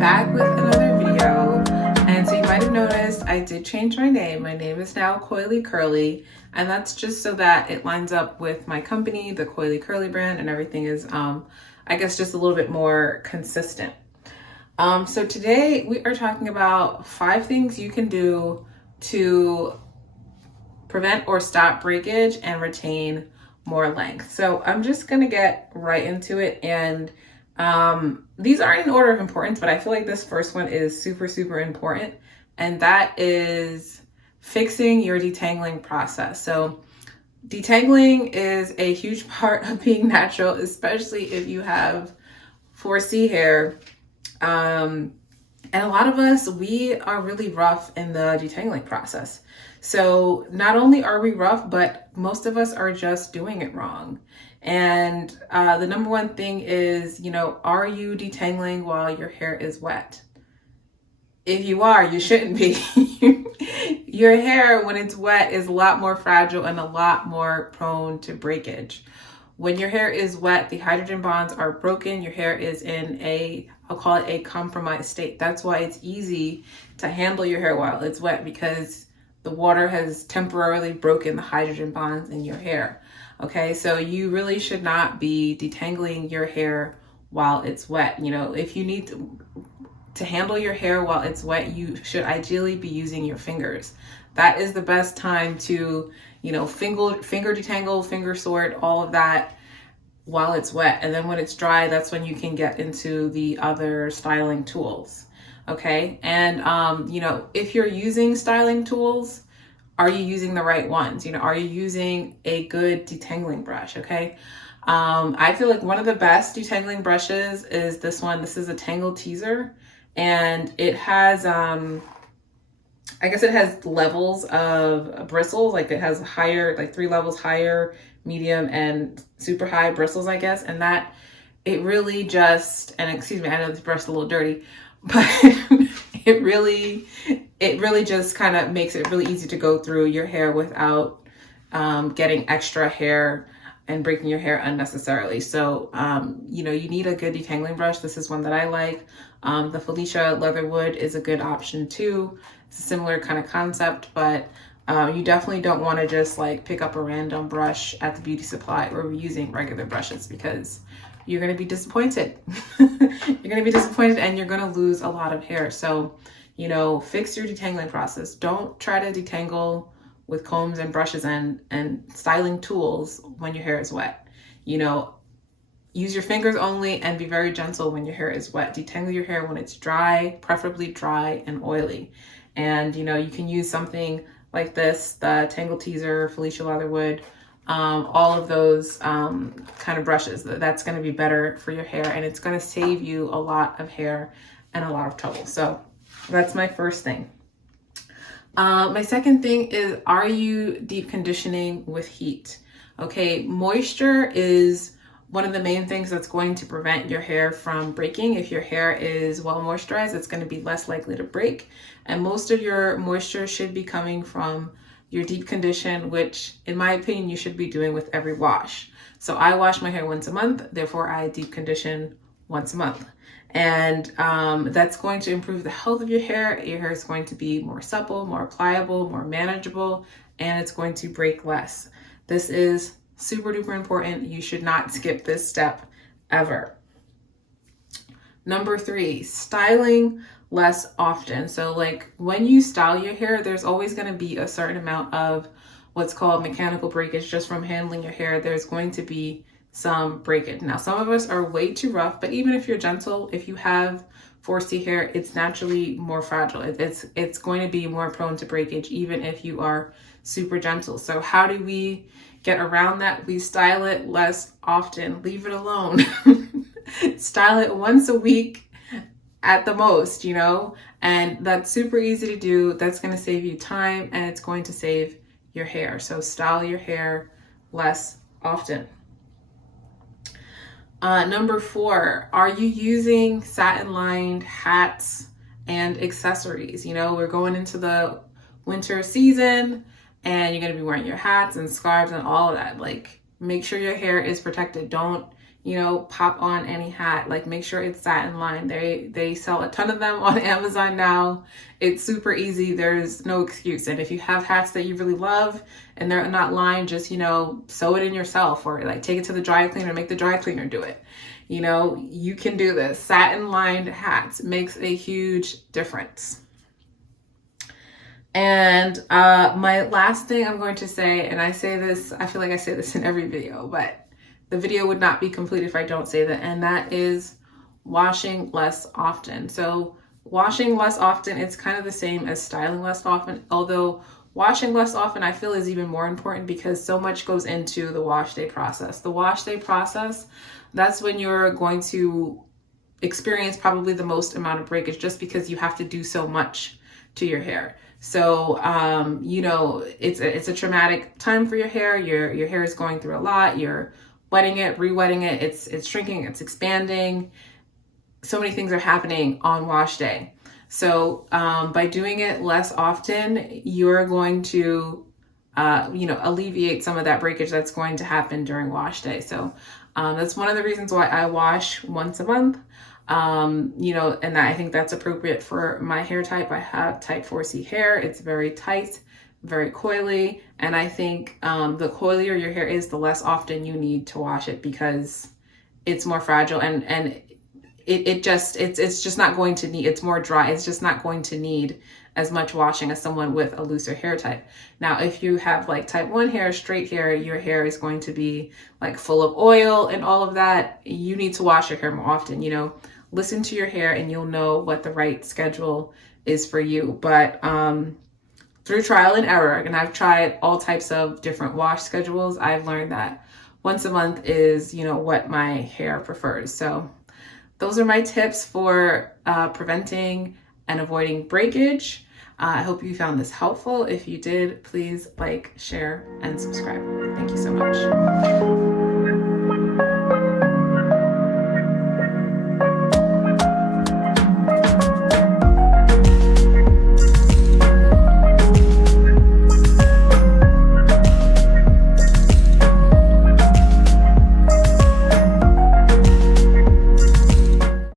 back with another video. And so you might have noticed I did change my name. My name is now Coily Curly, and that's just so that it lines up with my company, the Coily Curly brand, and everything is, I guess, just a little bit more consistent. So today we are talking about 5 things you can do to prevent or stop breakage and retain more length. So I'm just gonna get right into it, and these aren't in order of importance, but I feel like this first one is super important, and that is fixing your detangling process. So detangling is a huge part of being natural, especially if you have 4C hair. And a lot of us, we are really rough in the detangling process. So not only are we rough, but most of us are just doing it wrong. And the number one thing is, are you detangling while your hair is wet? If you are, you shouldn't be. Your hair, when it's wet, is a lot more fragile and a lot more prone to breakage. When your hair is wet, the hydrogen bonds are broken. Your hair is in I'll call it a compromised state. That's why it's easy to handle your hair while it's wet, because the water has temporarily broken the hydrogen bonds in your hair. Okay, so you really should not be detangling your hair while it's wet. If you need to handle your hair while it's wet, you should ideally be using your fingers. That is the best time to, finger detangle, finger sort, all of that while it's wet. And then when it's dry, that's when you can get into the other styling tools. Okay. And, if you're using styling tools, are you using the right ones? Are you using a good detangling brush? Okay. I feel like one of the best detangling brushes is this one. This is a Tangle Teaser, and it has, I guess it has levels of bristles. Like it has higher, like 3 levels higher, medium, and super high bristles, I guess. And that, it really just, and excuse me, I know this brush is a little dirty, but it really just kind of makes it really easy to go through your hair without getting extra hair and breaking your hair unnecessarily. So, you need a good detangling brush. This is one that I like. The Felicia Leatherwood is a good option too. It's a similar kind of concept, but you definitely don't want to just like pick up a random brush at the beauty supply or using regular brushes, because you're going to be disappointed. You're going to be disappointed and you're going to lose a lot of hair. So, fix your detangling process. Don't try to detangle with combs and brushes and styling tools when your hair is wet. Use your fingers only and be very gentle when your hair is wet. Detangle your hair when it's dry, preferably dry and oily. And, you can use something like this, the Tangle Teaser, Felicia Leatherwood, all of those kind of brushes. That's going to be better for your hair, and it's going to save you a lot of hair and a lot of trouble. So that's my first thing. My second thing is, are you deep conditioning with heat? Okay, moisture is one of the main things that's going to prevent your hair from breaking. If your hair is well moisturized, it's going to be less likely to break. And most of your moisture should be coming from your deep condition, which in my opinion, you should be doing with every wash. So I wash my hair once a month, therefore I deep condition once a month. And that's going to improve the health of your hair. Your hair is going to be more supple, more pliable, more manageable, and it's going to break less. This is super duper important. You should not skip this step ever. Number 3, styling less often. So like when you style your hair, there's always going to be a certain amount of what's called mechanical breakage just from handling your hair. There's going to be some breakage. Now, some of us are way too rough, but even if you're gentle, if you have 4C hair, it's naturally more fragile. It's going to be more prone to breakage, even if you are super gentle. So how do we get around that? We style it less often. Leave it alone. Style it once a week at the most, and that's super easy to do. That's going to save you time, and it's going to save your hair. So style your hair less often. Number 4, are you using satin lined hats and accessories? We're going into the winter season, and you're going to be wearing your hats and scarves and all of that. Like, make sure your hair is protected. Don't pop on any hat. Like, make sure it's satin lined. They sell a ton of them on Amazon now. It's super easy. There's no excuse. And if you have hats that you really love and they're not lined, just, sew it in yourself, or like take it to the dry cleaner, make the dry cleaner do it. You can do this. Satin lined hats makes a huge difference. And my last thing I'm going to say, and I say this, I feel like I say this in every video, but the video would not be complete if I don't say that, and that is washing less often. So washing less often, it's kind of the same as styling less often, although washing less often I feel is even more important because so much goes into the wash day process. The wash day process, that's when you're going to experience probably the most amount of breakage, just because you have to do so much to your hair. So, it's a traumatic time for your hair. Your hair is going through a lot. You're wetting it, re-wetting it. It's shrinking, it's expanding. So many things are happening on wash day. So, by doing it less often, you're going to, alleviate some of that breakage that's going to happen during wash day. So, that's one of the reasons why I wash once a month. And I think that's appropriate for my hair type. I have type 4C hair. It's very tight, very coily. And I think the coilier your hair is, the less often you need to wash it, because it's more fragile and it's just not going to need, it's more dry. It's just not going to need as much washing as someone with a looser hair type. Now, if you have like type 1 hair, straight hair, your hair is going to be like full of oil and all of that. You need to wash your hair more often. Listen to your hair and you'll know what the right schedule is for you. But through trial and error, and I've tried all types of different wash schedules, I've learned that once a month is, what my hair prefers. So those are my tips for preventing and avoiding breakage. I hope you found this helpful. If you did, please like, share, and subscribe. Thank you so much.